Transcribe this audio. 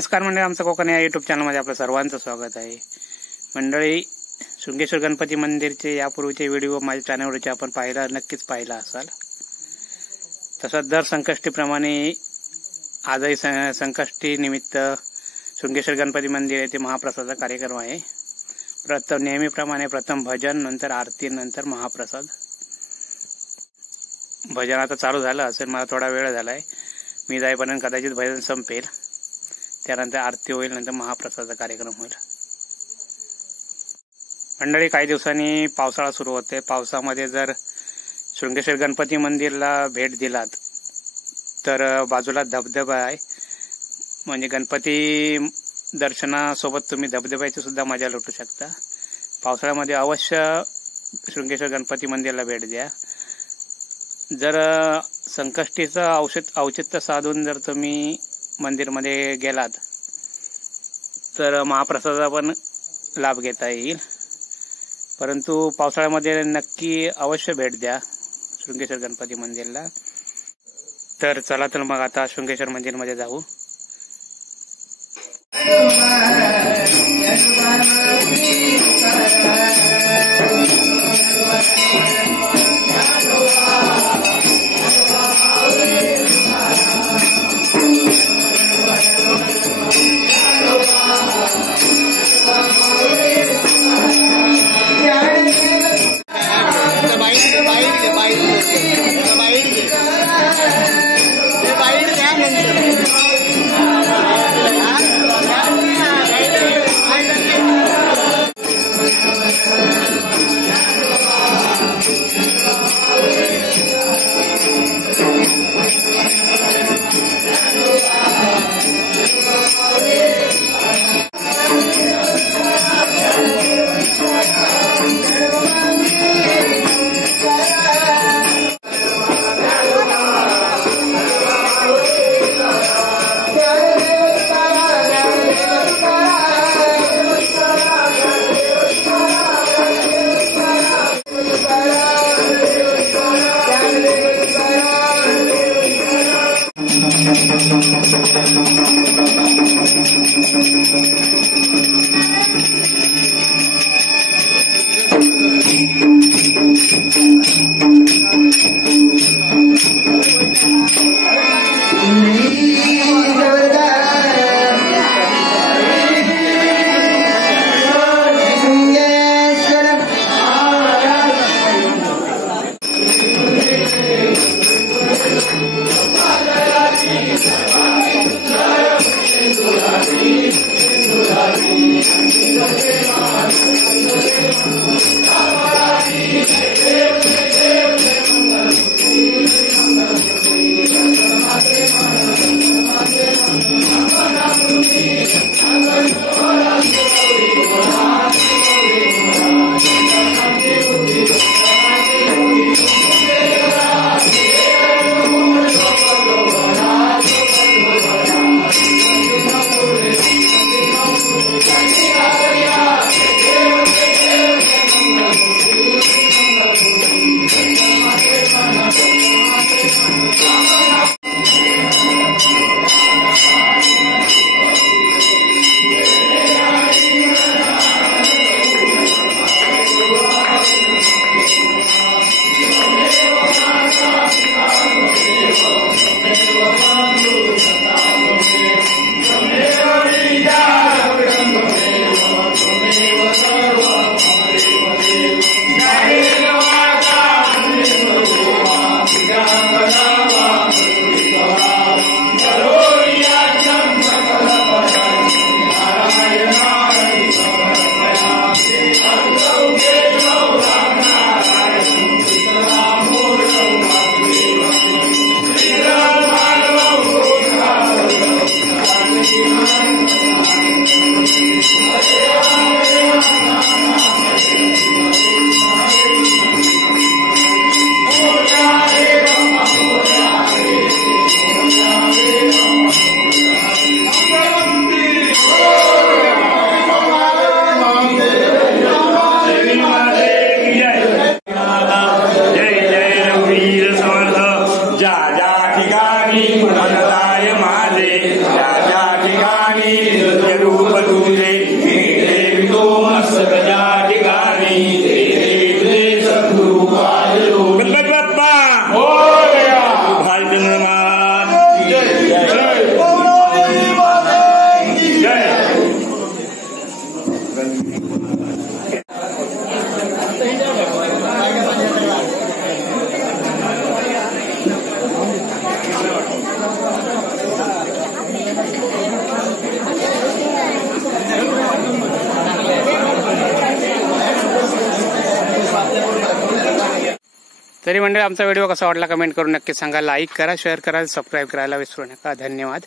नमस्कार मंडळी, आमचं कोकण या युट्यूब चॅनलमध्ये आपलं सर्वांचं स्वागत आहे. मंडळी, शृंगेश्वर गणपती मंदिरचे यापूर्वीचे व्हिडिओ माझ्या चॅनलवरचे आपण नक्कीच पाहिला असाल. तसंच दर संकष्टीप्रमाणे आजही संकष्टी निमित्त शृंगेश्वर गणपती मंदिर येथे महाप्रसादाचा कार्यक्रम आहे. नेहमीप्रमाणे प्रथम भजन, नंतर आरती, नंतर महाप्रसाद. भजन आता चालू झालं असेल, मला थोडा वेळ झालाय. मी जाईपर्यंत कदाचित भजन संपेल. त्यानंतर आरती होईल, नंतर महाप्रसादाचा कार्यक्रम होईल. मंडळी, काही दिवसांनी पावसाळा सुरू होते. पावसामध्ये जर शृंगेश्वर गणपती मंदिरला भेट दिलात तर बाजूला धबधबा आहे, म्हणजे गणपती दर्शनासोबत तुम्ही धबधब्याची सुद्धा मजा लुटू शकता. पावसाळ्यामध्ये अवश्य शृंगेश्वर गणपती मंदिरला भेट द्या. जर संकष्टीचं औचित्य साधून जर तुम्ही मंदिरमध्ये गेलात तर महाप्रसादाचा पण लाभ घेता येईल. परंतु पावसाळ्यामध्ये नक्की अवश्य भेट द्या शृंगेश्वर गणपती मंदिरला. तर चला, तर मग आता शृंगेश्वर मंदिरमध्ये जाऊ. सगळ्या ठिकाणी जय सद्गुरु आयो गणपती बाप्पा मोरया भालचंद्र महाराज जय जय तरी मंडळी आमचा व्हिडिओ कसा वाटला कमेंट करून नक्की सांगा. लाईक करा, शेअर करा, सबस्क्राईब करायला विसरू नका. धन्यवाद.